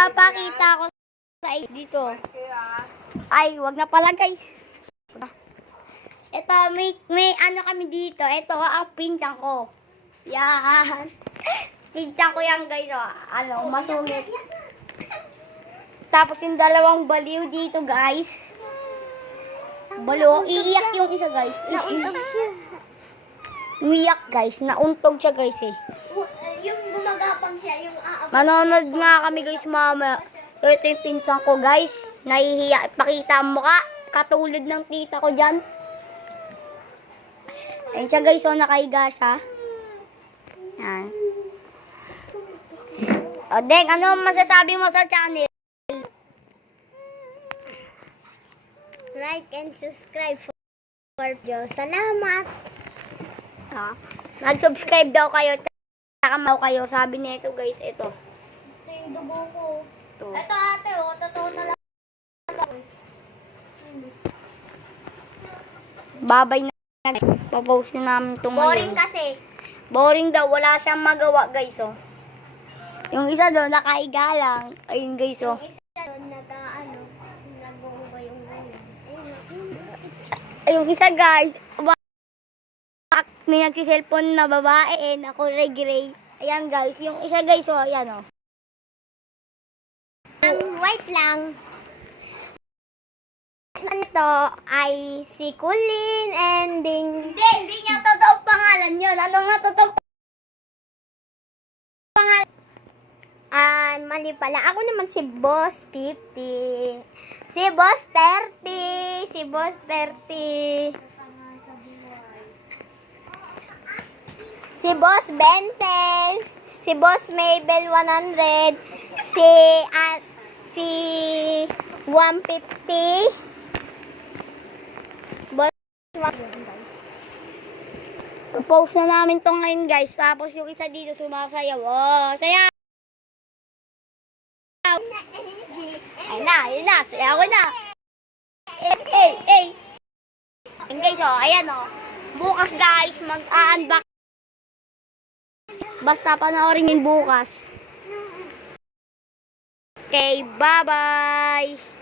ipapakita ko sa dito. Ay, wag na pala guys. Ito, may ano kami dito. Ito, ang pinsan ko. Yan. Pinsan ko yan guys. Oh. Ano, masungit. Tapos yung dalawang baliw dito guys. Baliw, iiyak yung isa guys. Nauntog siya. Umiyak guys. Nauntog siya guys eh. Yung gumagapang siya, yung Manonood nga kami guys mama. Ito yung pinsan ko guys. Nahihiya. Ipakita ang mukha. Katulad ng tita ko dyan. Ayun siya guys. So nakahiga siya. Yan. O Deng, ano masasabi mo sa channel? like and subscribe for video. Salamat. Mag-subscribe daw kayo. Takamaw kayo. Sabi niya ito guys. Ito. Ito yung dugo ko. Ito. Ito ate, oh. Totoo talaga. Babay na guys. Papost na namin itong Boring ngayon. kasi. Boring daw. Wala siyang magawa guys oh. Yung isa doon nakaiga lang. Ayun guys oh. Yung isa doon, nag-uuba yung ganyan. Yung isa guys. May nagsiselfon na babae eh. Ako gray. Ayan guys. Yung isa guys oh. Ayan oh. Ang white lang. Ito ay si Kulin ending. Hindi niya totoo pangalan yun. Ano nga totoo pangalan? Mali pala. Ako naman si Boss 50. Si Boss 30. Si Boss 30. Si Boss 20. Si Boss Mabel 100. Si 150. Post na namin to ngayon guys. Tapos yung isa dito sumasayaw. Oh, sayaw! Ayun na. Sayaw ko na. Ayan guys oh. Ayan oh. Bukas guys mag-unbox. Basta panoorin yun bukas. Okay, bye-bye!